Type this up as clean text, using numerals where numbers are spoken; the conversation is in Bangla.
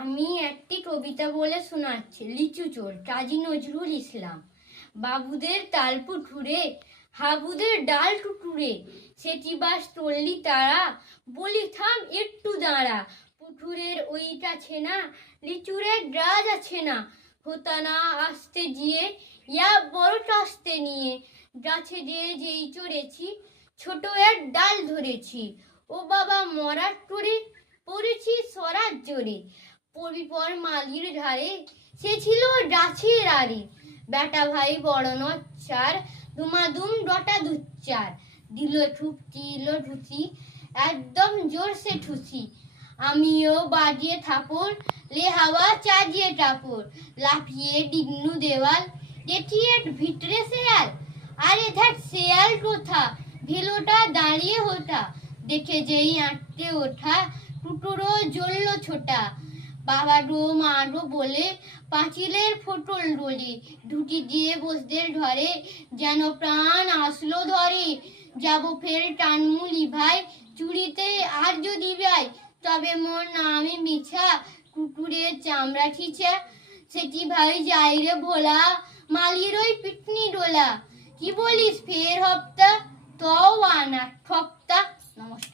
আমি একটি কবিতা বলে শোনাচ্ছি। লিচু চোর, কাজী নজরুল ইসলাম। বাবুদের তাল পুকুরে, হাবুদের ডাল টুকুরে, সেটি বাস তল্লি তারা, বলি থাম একটু দাঁড়া। পুকুরের ওই কাছে না, লিচুর এক গাছ আছে না, হোতা না আসতে গিয়ে ইয়া বড় কাস্তে নিয়ে, গাছে যেই চড়েছি, ছোট এক ডাল ধরেছি, ও বাবা মরার করে পড়েছি সরার জোরে। পরিপর মালির ধারে, সে ছিল গাছের আরে, বেটা ভাই বড় নচ্চার, দুমাদুম ডটা দুচ্চার, দিল ঠুসি, একদম জোরসে ঠুসি। আমিও বাজিয়ে থাপড়, লে হাওয়া চাজিয়ে টাপড়, লাফিয়ে ডিগনু দেওয়াল, দেখিয়ে ভিতরে শেয়াল। আরে ধ্যাট শেয়াল কোথা, ভেলোটা দাঁড়িয়ে হোটা, দেখে যেই আঁটতে ওঠা, টুটুরো জ্বলল ছোটা। বাবা ডো মা ডো বলে পাঁচিলের ফোটল ডোলে, ঢুকি দিয়ে বসদের ঘরে, যেন প্রাণ আসলো ধরে। যাব ফের টানমুলি ভাই, চুরিতে আর যদি যাই, তবে মোর নামে মিছা, কুকুরের চামড়া খিচা। সেটি ভাই যাই রে ভোলা, মালির ওই পিটনি ডোলা। কি বলিস ফের হপ্তা, তও আনা ঠপ্তা। নমস্কার।